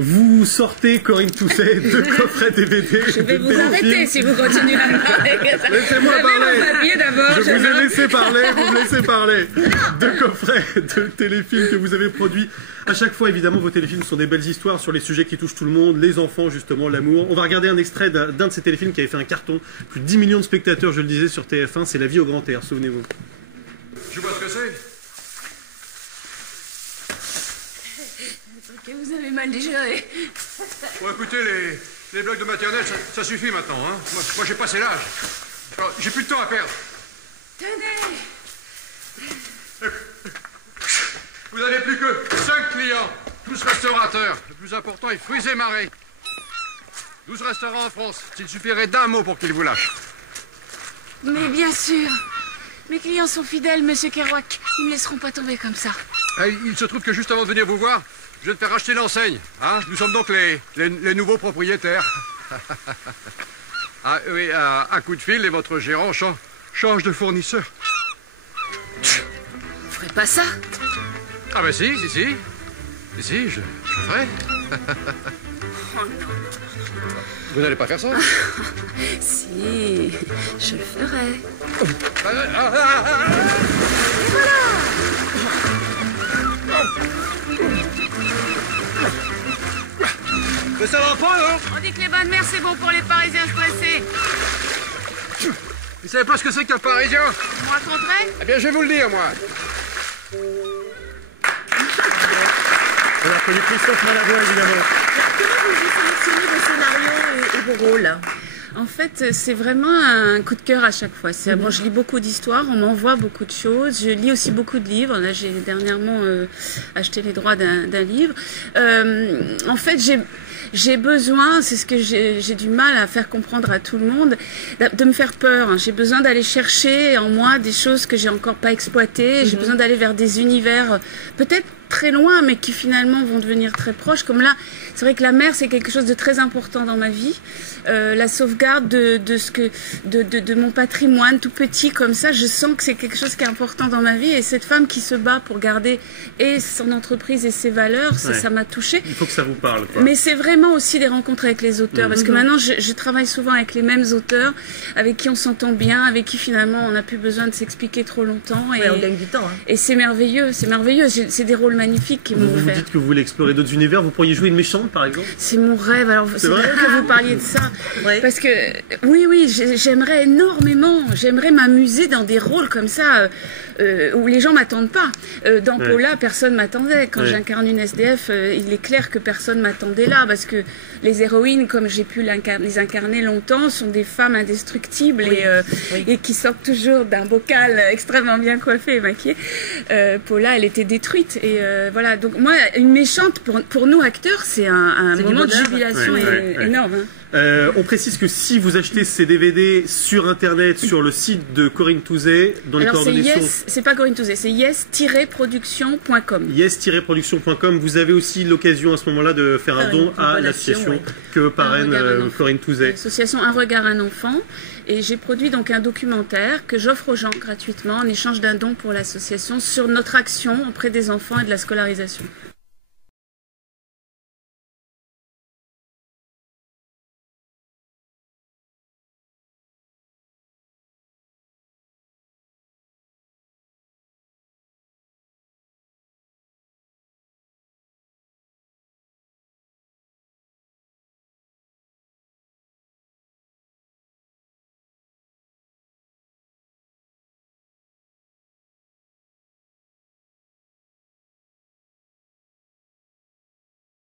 Vous sortez, Corinne Touzet, 2 coffrets DVD. Je vais vous arrêter si vous continuez à me parler. Laissez-moi parler. D'abord. Je vous ai laissé parler, vous me laissez parler. 2 coffrets de téléfilms que vous avez produits. À chaque fois, évidemment, vos téléfilms sont des belles histoires sur les sujets qui touchent tout le monde, les enfants, justement, l'amour. On va regarder un extrait d'un de ces téléfilms qui avait fait un carton. Plus de 10 millions de spectateurs, je le disais, sur TF1. C'est La vie au grand air, souvenez-vous. Je vois ce que c'est. Ok, vous avez mal digéré. Bon, écoutez, les blocs de maternelle, ça suffit maintenant. Hein. Moi j'ai passé l'âge. J'ai plus de temps à perdre. Tenez. Vous n'avez plus que 5 clients, tous restaurateurs. Le plus important est fruits et marées. 12 restaurants en France. S'il suffirait d'un mot pour qu'ils vous lâchent. Mais bien sûr. Mes clients sont fidèles, monsieur Kerouac. Ils ne me laisseront pas tomber comme ça. Il se trouve que juste avant de venir vous voir, je vais te faire racheter l'enseigne. Hein. Nous sommes donc les nouveaux propriétaires. Ah oui, un coup de fil et votre gérant change de fournisseur. Vous ferez pas ça? Ah ben si, je ferai. Oh non. Vous n'allez pas faire ça? Si, je le ferai. Et voilà. Mais ça va pas, non? On dit que les bains de mer, c'est bon pour les Parisiens stressés. Vous savez pas ce que c'est qu'un Parisien? Vous me raconterez? Eh bien, je vais vous le dire, moi. On a reconnu Christophe Malavoie, évidemment. Comment vous sélectionnez vos scénarios et vos rôles? En fait, c'est vraiment un coup de cœur à chaque fois. Bon, je lis beaucoup d'histoires, on m'envoie beaucoup de choses. Je lis aussi beaucoup de livres. Là, j'ai dernièrement acheté les droits d'un livre. En fait, j'ai besoin, c'est ce que j'ai du mal à faire comprendre à tout le monde, de me faire peur. J'ai besoin d'aller chercher en moi des choses que j'ai encore pas exploitées. J'ai besoin d'aller vers des univers peut-être très loin, mais qui finalement vont devenir très proches. Comme là, c'est vrai que la mer, c'est quelque chose de très important dans ma vie. La sauvegarde de mon patrimoine tout petit comme ça, je sens que c'est quelque chose qui est important dans ma vie. Et cette femme qui se bat pour garder et son entreprise et ses valeurs, ça m'a touchée. Il faut que ça vous parle, quoi. Mais c'est vraiment aussi des rencontres avec les auteurs, parce que maintenant, je travaille souvent avec les mêmes auteurs, avec qui on s'entend bien, avec qui finalement on n'a plus besoin de s'expliquer trop longtemps. Et on gagne du temps. Hein. Et c'est merveilleux, c'est merveilleux. C'est des rôles magnifiques qui m'ont Vous fait. dites que vous voulez explorer d'autres univers, vous pourriez jouer une méchante, par exemple? C'est mon rêve. Alors, c'est vrai que vous parliez de ça. Ouais. Parce que, oui, j'aimerais énormément, j'aimerais m'amuser dans des rôles comme ça, où les gens m'attendent pas. Dans Paula, personne m'attendait. Quand j'incarne une SDF, il est clair que personne m'attendait là, parce que les héroïnes, comme j'ai pu les incarner longtemps, sont des femmes indestructibles et qui sortent toujours d'un bocal extrêmement bien coiffé et maquillé. Paula, elle était détruite. Et voilà, donc moi, une méchante, pour nous acteurs, c'est un moment de jubilation énorme. Hein. On précise que si vous achetez ces DVD sur Internet, sur le site de Corinne Touzet, dans les coordonnées c'est pas Corinne Touzet, c'est yes-production.com. yes-production.com. Vous avez aussi l'occasion à ce moment-là de faire un don à l'association que parraine Corinne Touzet. L'association Un regard un enfant. Et j'ai produit donc un documentaire que j'offre aux gens gratuitement en échange d'un don pour l'association sur notre action auprès des enfants et de la scolarisation.